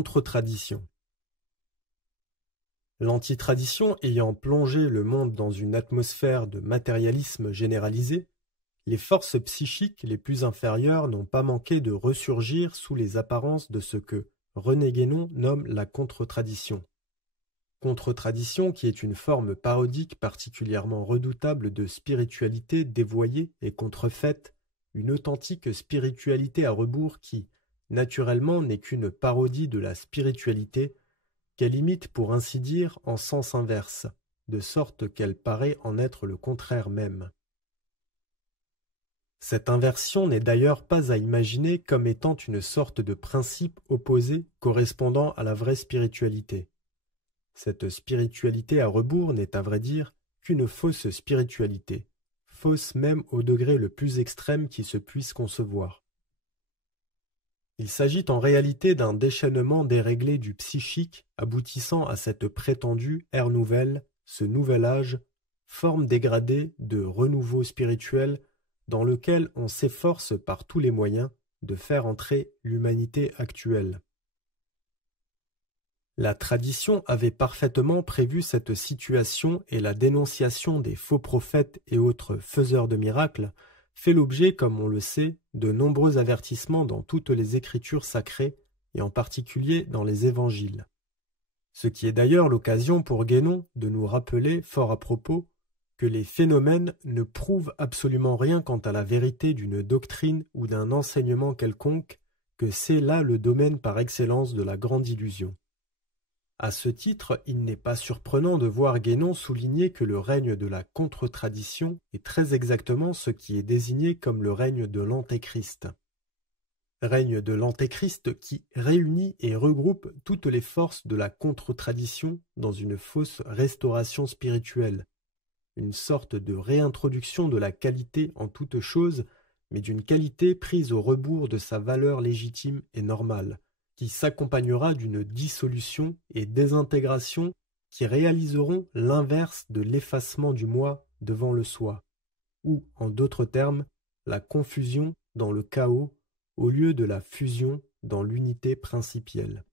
contre-tradition. L'antitradition ayant plongé le monde dans une atmosphère de matérialisme généralisé, les forces psychiques les plus inférieures n'ont pas manqué de ressurgir sous les apparences de ce que René Guénon nomme la contre-tradition. Contre-tradition qui est une forme parodique particulièrement redoutable de spiritualité dévoyée et contrefaite, une authentique spiritualité à rebours qui, naturellement, n'est qu'une parodie de la spiritualité, qu'elle imite pour ainsi dire en sens inverse, de sorte qu'elle paraît en être le contraire même. Cette inversion n'est d'ailleurs pas à imaginer comme étant une sorte de principe opposé correspondant à la vraie spiritualité. Cette spiritualité à rebours n'est à vrai dire qu'une fausse spiritualité, fausse même au degré le plus extrême qui se puisse concevoir. Il s'agit en réalité d'un déchaînement déréglé du psychique aboutissant à cette prétendue ère nouvelle, ce nouvel âge, forme dégradée de renouveau spirituel dans lequel on s'efforce par tous les moyens de faire entrer l'humanité actuelle. La tradition avait parfaitement prévu cette situation et la dénonciation des faux prophètes et autres faiseurs de miracles fait l'objet, comme on le sait, de nombreux avertissements dans toutes les écritures sacrées et en particulier dans les évangiles. Ce qui est d'ailleurs l'occasion pour Guénon de nous rappeler, fort à propos, que les phénomènes ne prouvent absolument rien quant à la vérité d'une doctrine ou d'un enseignement quelconque, que c'est là le domaine par excellence de la grande illusion. À ce titre, il n'est pas surprenant de voir Guénon souligner que le règne de la contre-tradition est très exactement ce qui est désigné comme le règne de l'Antéchrist. Règne de l'Antéchrist qui réunit et regroupe toutes les forces de la contre-tradition dans une fausse restauration spirituelle, une sorte de réintroduction de la qualité en toute chose, mais d'une qualité prise au rebours de sa valeur légitime et normale, qui s'accompagnera d'une dissolution et désintégration qui réaliseront l'inverse de l'effacement du moi devant le soi, ou, en d'autres termes, la confusion dans le chaos au lieu de la fusion dans l'unité principielle.